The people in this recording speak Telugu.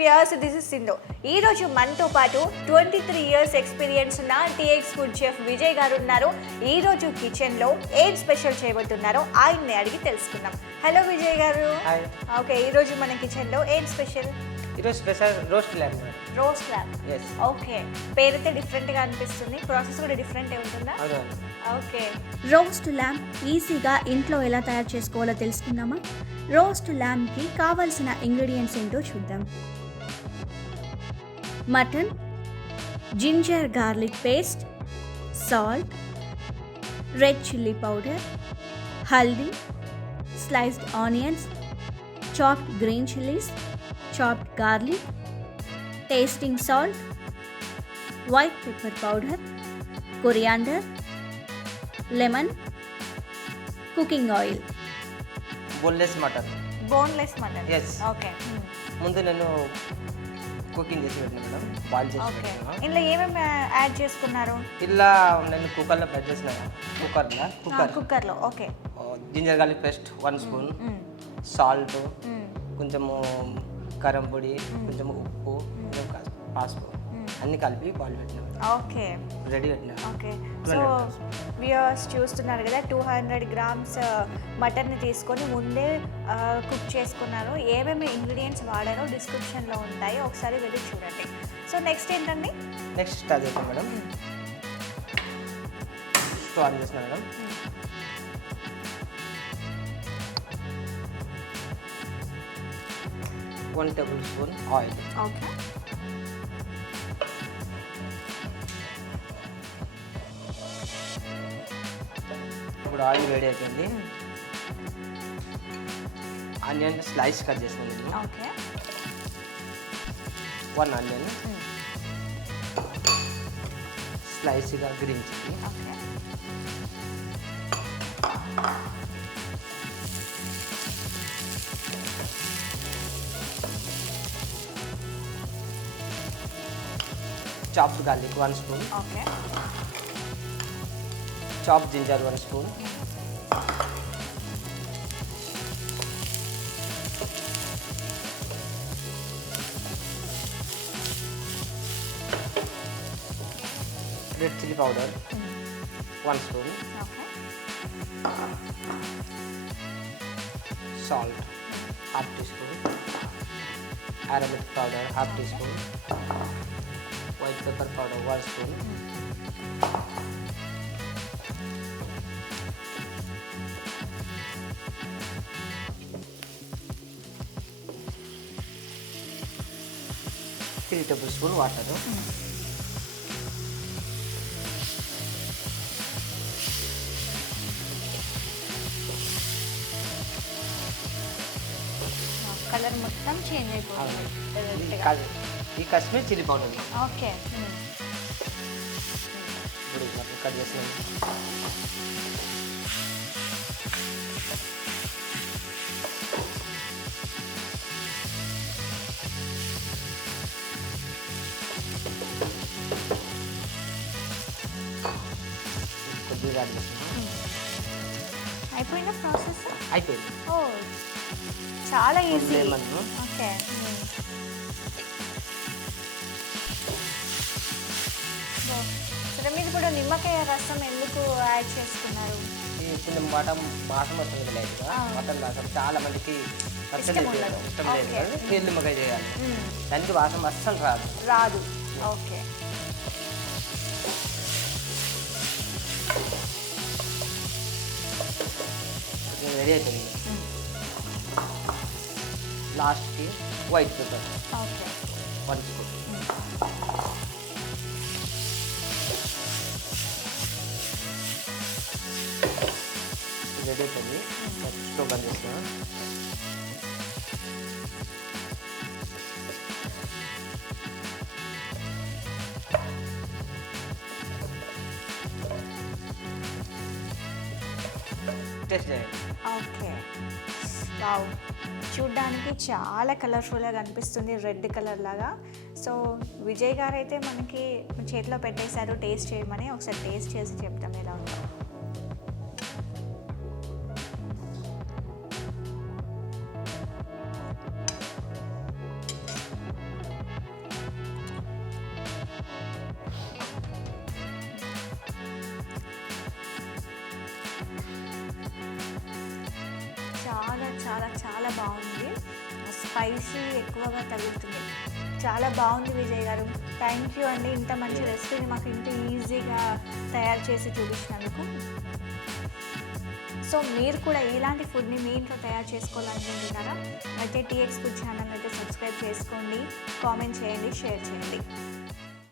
Viewers, this is Sindhu. ఈ రోజు మనతో పాటు 23 ఇయర్స్ ఎక్స్పీరియన్స్ ఉన్న టీఎక్స్ ఫుడ్ చెఫ్ విజయ్ గారు ఉన్నారు. ఈ రోజు కిచెన్ లో ఏం స్పెషల్ చేయబోతున్నారో ఆయన్ని అడిగి తెలుసుకుందాం. హలో విజయ్ గారు. ఓకే, ఈ రోజు మన కిచెన్ లో ఏం స్పెషల్? ఈరోజు స్పెషల్ రోస్ట్ ల్యామ్. రోస్ట్ ల్యామ్. ఓకే, పేరైతే డిఫరెంట్ గా అనిపిస్తుంది, ప్రాసెస్ కూడా డిఫరెంట్ ఉంటుందా? ఓకే. రోస్ట్ ల్యామ్ ఈజీగా ఇంట్లో ఎలా తయారు చేసుకోవాలో తెలుసుకుందామా? రోస్ట్ ల్యామ్కి కావాల్సిన ఇంగ్రీడియంట్స్ ఏంటో చూద్దాం. Mutton, ginger garlic paste, salt, red chilli powder, haldi, sliced onions, chopped green chillies, chopped garlic, tasting salt, white pepper powder, coriander, lemon, cooking oil. Boneless mutton. Boneless mutton. Yes. Okay. ముందు నేను కుకింగ్ చేసి పెట్టిన మేడం, బాయిల్ చేసి పెట్టినా. ఇందులో ఏమేమి యాడ్ చేసుకున్నారు? ఇలా నేను కుక్కర్లో ఫ్రై చేసిన. కుక్కర్లో. Okay. Ginger garlic paste 1 spoon, salt, కొంచెము కారం పొడి, కొంచెం ఉప్పు, కొంచెం పసుపు అన్ని కలిపి బాయిల్ పెట్టినా. ఓకే, రెడీ పెట్టినా. ఓకే. సో వ్యూయర్స్ చూస్తున్నారు కదా, 200 గ్రామ్స్ మటన్ని తీసుకొని ముందే కుక్ చేసుకున్నారు. ఏమేమి ఇంగ్రీడియంట్స్ వాడారో డిస్క్రిప్షన్లో ఉంటాయి, ఒకసారి వెళ్ళి చూడండి. సో నెక్స్ట్ ఏంటండి? నెక్స్ట్ స్టార్ట్ చేస్తాం మేడం. స్టవ్ ఆన్ చేసిన madam. 1 tablespoon oil. Okay. ఇప్పుడు ఆయిల్ వేడి అయిపోయింది. ఆనియన్ స్లైస్ కట్ చేసాను నేను. ఓకే. 1 ఆనియన్, స్లైస్గా green chilli, okay. Chopped garlic 1 spoon, okay. Chopped ginger 1 spoon, red chilli powder 1 spoon, okay. Salt 1/2 teaspoon, Arabic powder 1/2 teaspoon, white pepper powder 1 spoon, three tablespoon water, colour మొత్తం చేంజ్ అయిపోతుంది. ఈ కాశ్మీర్ చిల్లీ పౌడర్. ఓకే. ఇప్పుడు కట్ చేసాను. కొద్దిగా యాడ్ చేసాను. అయిపోయిన ప్రాసెస్? అయిపోయింది. ఓ, చాలా ఈజీ. ఓకే. మీరు ఇప్పుడు నిమ్మకాయ రసం ఎందుకు యాడ్ చేసుకున్నారు? కొంచెం మాసం వస్తుంది లైట్గా. మటన్ రసం చాలా మందికి ఇష్టం లేదు, నీళ్ళు నిమ్మకాయ చేయాలి. దానికి వాసన అస్సలు రాదు. ఓకే. రెడీ అవుతుంది. లాస్ట్కి వైట్ పెప్పర్ 1 స్పూన్. రెడీ అవుతుంది. స్టవ్ బంద్ చేస్తున్నా. టేస్ట్ చేయండి. ఓకే. వావ్, చూడ్డానికి చాలా కలర్ఫుల్గా కనిపిస్తుంది, రెడ్ కలర్ లాగా. సో విజయ్ గారు అయితే మనకి చేతిలో పెట్టేశారు టేస్ట్ చేయమని. ఒకసారి టేస్ట్ చేసి చెప్తాం ఎలా ఉందో. చాలా చాలా బాగుంది. స్పైసీ ఎక్కువగా తగులుతుంది. చాలా బాగుంది విజయ్ గారు. థ్యాంక్ యూ అండి, ఇంత మంచి రెసిపీని మాకు ఇంత ఈజీగా తయారు చేసి చూపించినందుకు. సో మీరు కూడా ఇలాంటి ఫుడ్ని మీ ఇంట్లో తయారు చేసుకోవాలనుకుంటున్నారా? అయితే టీఎక్స్ ఫుడ్ ఛానల్ అయితే సబ్స్క్రైబ్ చేసుకోండి, కామెంట్ చేయండి, షేర్ చేయండి.